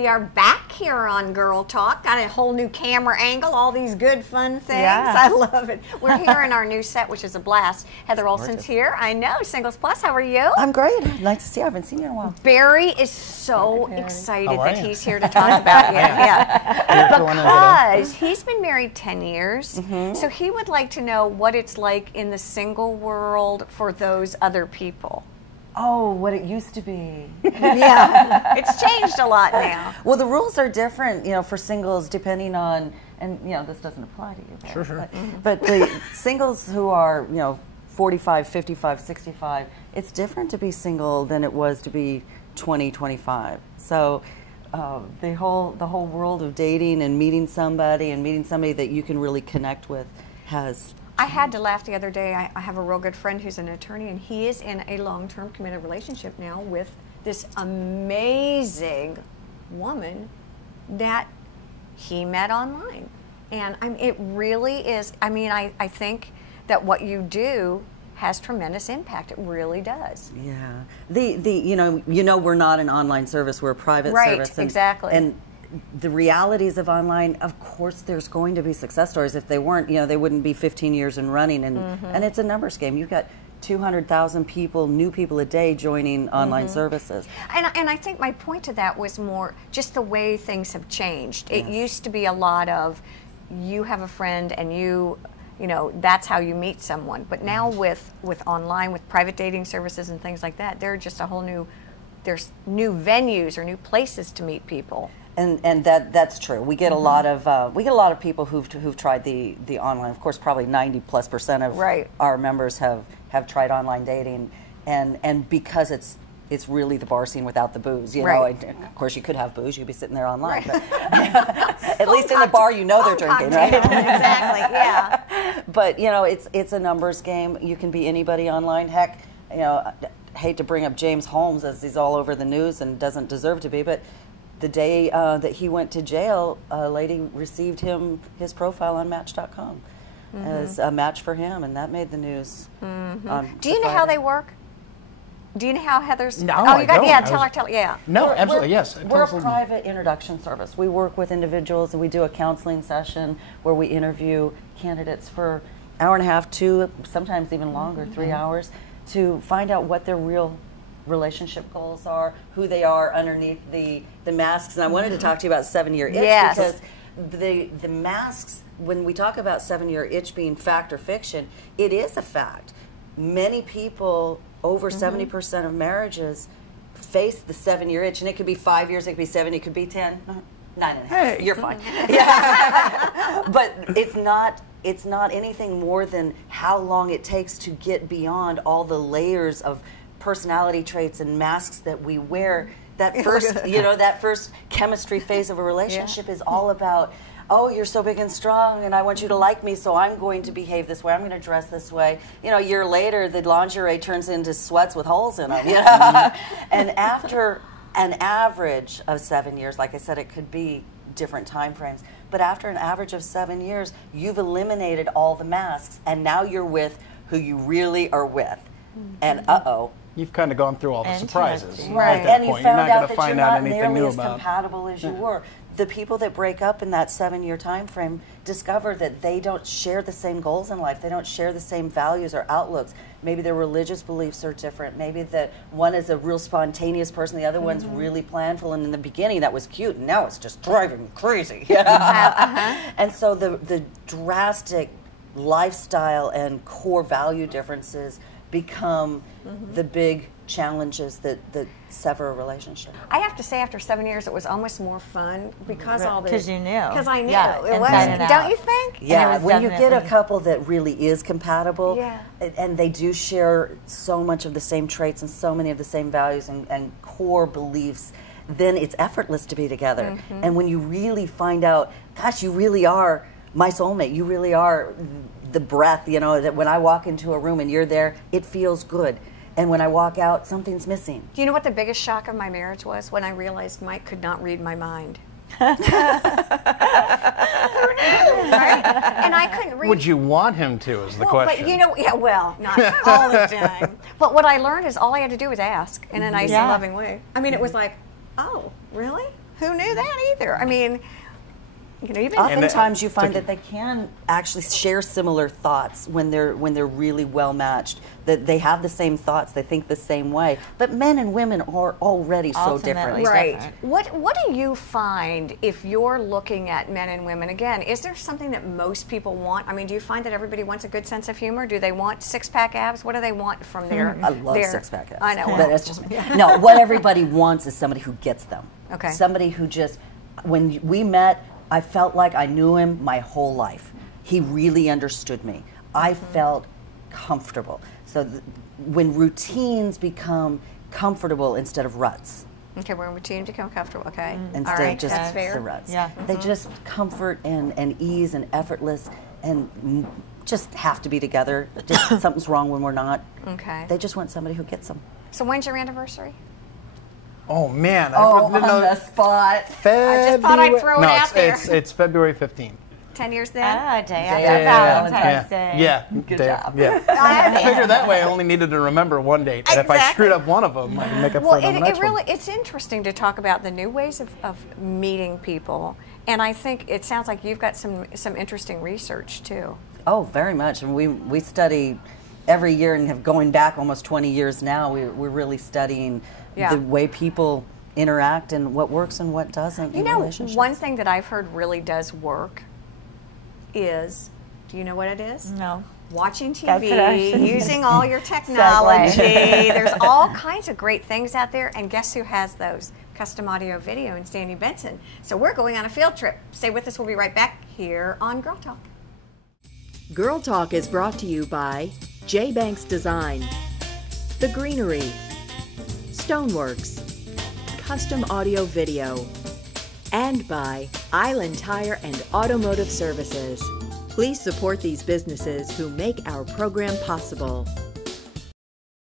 we are back here on Girl Talk. Got a whole new camera angle, all these good fun things. Yeah. I love it. We're here in our new set, which is a blast. Heather Olson's here. I know, Singles Plus. How are you? I'm great. Nice to see you. I haven't seen you in a while. Barry is so excited that he's here to talk about you. Because he's been married 10 years, so he would like to know what it's like in the single world for those other people. Oh, what it used to be. Yeah, it's changed a lot now. Well, the rules are different, you know, for singles depending on, and you know, this doesn't apply to you, Barry, Sure. But the singles who are, you know, 45, 55, 65, it's different to be single than it was to be 20, 25. So the whole world of dating and meeting somebody that you can really connect with has. I had to laugh the other day. I have a real good friend who's an attorney, and he is in a long-term committed relationship now with this amazing woman that he met online. And I mean, it really is, I mean, I think that what you do has tremendous impact. It really does. Yeah. You know we're not an online service, we're a private service. Right, exactly. And the realities of online, of course, there's going to be success stories. If they weren't, you know, they wouldn't be 15 years and running. And it's a numbers game. You've got 200,000 people, new people a day joining online services. And I think my point to that was more just the way things have changed. It used to be a lot of you have a friend and you know, that's how you meet someone. But now with online, with private dating services and things like that, there are just a whole new, there's new venues or new places to meet people. And that's true. We get a lot of people who've tried the online. Of course, probably 90+% of our members have tried online dating, and because it's really the bar scene without the booze. You know, and of course you could have booze. You'd be sitting there online, but at least in the bar you know they're drinking, right? Exactly. Yeah. But you know, it's a numbers game. You can be anybody online. Heck, you know, I hate to bring up James Holmes as he's all over the news and doesn't deserve to be, but the day that he went to jail, a lady received his profile on Match.com as a match for him, and that made the news. Do you know how they work? Do you know how Heather's? No, I don't. Yeah, tell her. Yeah. No, absolutely, yes. We're a private introduction service. We work with individuals, and we do a counseling session where we interview candidates for an hour and a half, 2, sometimes even longer, 3 hours, to find out what their real relationship goals are, who they are underneath the masks. And I wanted to talk to you about 7-year itch because the masks, when we talk about 7-year itch being fact or fiction, it is a fact. Many people, over 70% of marriages, face the 7-year itch, and it could be 5 years, it could be 7, it could be 10, 9.5. Hey. You're fine. Yeah. But it's not anything more than how long it takes to get beyond all the layers of personality traits and masks that we wear. That first, you know, that first chemistry phase of a relationship is all about, oh, you're so big and strong, and I want you to like me, so I'm going to behave this way. I'm going to dress this way. You know, a year later, the lingerie turns into sweats with holes in them. You know? And after an average of 7 years, like I said, it could be different time frames, but after an average of 7 years, you've eliminated all the masks, and now you're with who you really are with. And you've kind of gone through all the surprises. Right. At that And you point. found You're not out going to that find you're out not anything nearly new as about. compatible as you were. The people that break up in that 7-year time frame discover that they don't share the same goals in life. They don't share the same values or outlooks. Maybe their religious beliefs are different. Maybe that one is a real spontaneous person, the other one's really planful, and in the beginning that was cute, and now it's just driving me crazy. And so the drastic lifestyle and core value differences become the big challenges that sever a relationship. I have to say, after 7 years, it was almost more fun because all the. Because you knew. Because I knew. Yeah, it was. Don't you think? Yeah, when you get a couple that really is compatible, and they do share so much of the same traits and so many of the same values and core beliefs, then it's effortless to be together. And when you really find out, gosh, you really are my soulmate, you really are the breath, you know, that when I walk into a room and you're there, it feels good. And when I walk out, something's missing. Do you know what the biggest shock of my marriage was? When I realized Mike could not read my mind. Right? And I couldn't read. Would you want him to, is the question. But you know, yeah, well, not all the time. But what I learned is all I had to do was ask in a nice and loving way. I mean, it was like, oh, really? Who knew that either? I mean, you know, even oftentimes you find that they can actually share similar thoughts when they're really well matched. That they have the same thoughts, they think the same way. But men and women are already so different. Right. What do you find if you're looking at men and women? Again, is there something that most people want? I mean, do you find that everybody wants a good sense of humor? Do they want six-pack abs? What do they want from their? I love six-pack abs. I know. But it's just no. What everybody wants is somebody who gets them. Okay. Somebody who just, when we met, I felt like I knew him my whole life. He really understood me. I felt comfortable. So when routines become comfortable instead of ruts. Okay, when routines become comfortable, okay. Instead of just that's fair. the ruts. Yeah. They just comfort and ease and effortless and just have to be together. Just something's wrong when we're not. Okay. They just want somebody who gets them. So when's your anniversary? Oh man! On the spot. I just thought I'd throw it out there. It's February 15th. 10 years then? Day after Valentine's Day. Yeah. Good job. Yeah. I figured that way I only needed to remember one date, and if I screwed up one of them, I can make up for it on the next one. It's interesting to talk about the new ways of meeting people, and I think it sounds like you've got some interesting research too. Oh, very much. And we study every year and have going back almost 20 years now. We're really studying the way people interact and what works and what doesn't in relationships. One thing that I've heard really does work is, do you know what it is? No. Watching TV, That's what I was using all your technology. There's all kinds of great things out there, and guess who has those? Custom Audio Video and Sandy Benson. So we're going on a field trip. Stay with us. We'll be right back here on Girl Talk. Girl Talk is brought to you by J. Banks Design, The Greenery, Stoneworks, Custom Audio Video, and by Island Tire and Automotive Services. Please support these businesses who make our program possible.